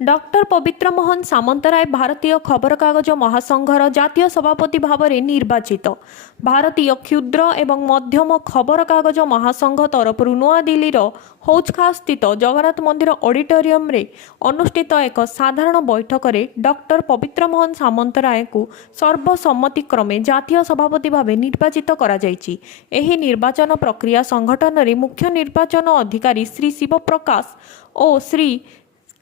Doctor पवित्र मोहन सामंतराय भारतीय खबरकागज महासंघर जातीय सभापति भाव में निर्वाचित। भारतीय क्षुद्र एवं मध्यम खबरकागज महासंघ तरफ नूआ दिल्ली हौजखा स्थित जगन्नाथ मंदिर ऑडिटोरियम रे अनुष्ठित एक साधारण बैठक में डॉक्टर पवित्र मोहन सामंतराय को सर्वसम्मतिक्रमे जातीय सभापति भाव निर्वाचित करा जायछि। एही निर्वाचन प्रक्रिया संगठन रे मुख्य निर्वाचन अधिकारी श्री शिवप्रकाश और श्री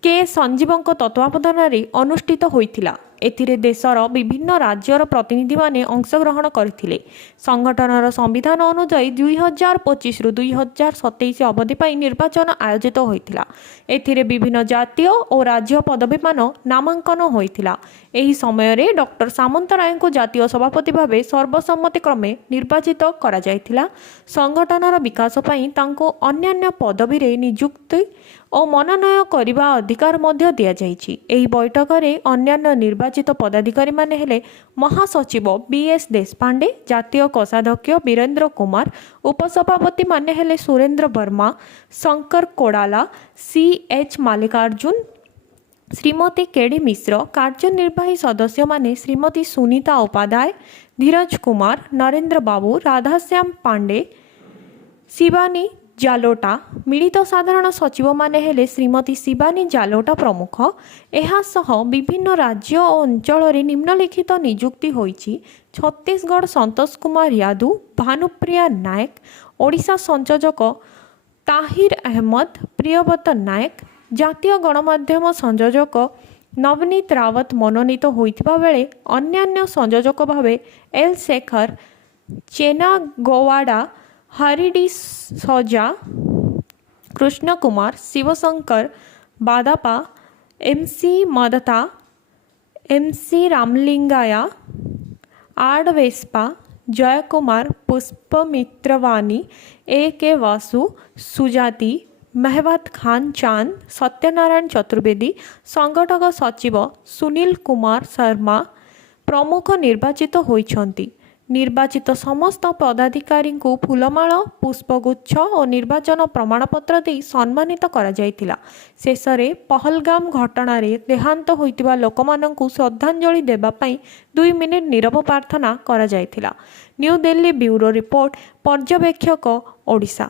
के संजीवଙ୍କ तत्वावधान अनुष्ठित होइथिला। एथिरे देशर विभिन्न राज्यर प्रतिनिधि माने अंशग्रहण करथिले। संगठनर संविधान अनुसार 2025 रु 2027 अवधि पाई निर्वाचन आयोजित होइथिला। एथिरे विभिन्न जातीय और राज्य पदवीमान नामांकन होइथिला। एही समय रे डॉक्टर सामंतराय को जातीय सभापति भावे सर्वसम्मतिक्रमे निर्वाचित करा जायथिला। संगठनर विकास पाई तांको अन्यान्य पदवी रे नियुक्ति और मनोनयन करने अधिकार मध्य दिया जायछि। एही बैठक रे अन्यान्य निर्वाचित पदाधिकारी माने हेले महासचिव बीएस देशपांडे, जातीय कोषाध्यक्ष वीरेंद्र कुमार, उपसभापति माने हेले सुरेंद्र वर्मा, शंकर कोडाला, सीएच मल्लिकार्जुन, श्रीमती केडी मिश्र, कार्यनिर्वाही सदस्य माने श्रीमती सुनीता उपाध्याय, धीरज कुमार, नरेंद्र बाबू, राधाश्याम पांडे, शिवानी जालोटा, मिलित साधारण सचिव माने हेले श्रीमती शिवानी जालोटा प्रमुख। एहासह विभिन्न राज्य और अंचल निम्नलिखित नियुक्ति होइछि। छत्तीसगढ़ संतोष कुमार यादव, भानुप्रिया नायक, ओडिशा संयोजक ताहिर अहमद, प्रियव्रत नायक, जातीय गणमाध्यम संयोजक नवनीत रावत मनोनीत होइथिबा बेले अन्यान्य संयोजक भावे एल शेखर, चेना गोवाड़ा, हरिडी सजा, कृष्ण कुमार, शिवशंकर बादापा, एमसी मदता, एमसी रामलिंगाया, आर वेस्पा, जयकुमार, पुष्पमित्रवाणी, ए के वासु, सुजाति, मेहबत खान चांद, सत्यनारायण चतुर्वेदी, संगठक सचिव सुनील कुमार शर्मा प्रमुख निर्वाचित होइछन्ति। निर्वाचित समस्त पदाधिकारी को फूलमाल, पुष्पगुच्छ और निर्वाचन प्रमाणपत्र दे सम्मानित करा जायतिला। शेषरे पहलगाम घटना रे देहांत होइतिबा लोकमानंकु श्रद्धांजलि देबा पई 2 मिनिट नीरव प्रार्थना करा जायतिला। न्यू दिल्ली ब्यूरो रिपोर्ट, पर्यवेक्षक, ओडिशा।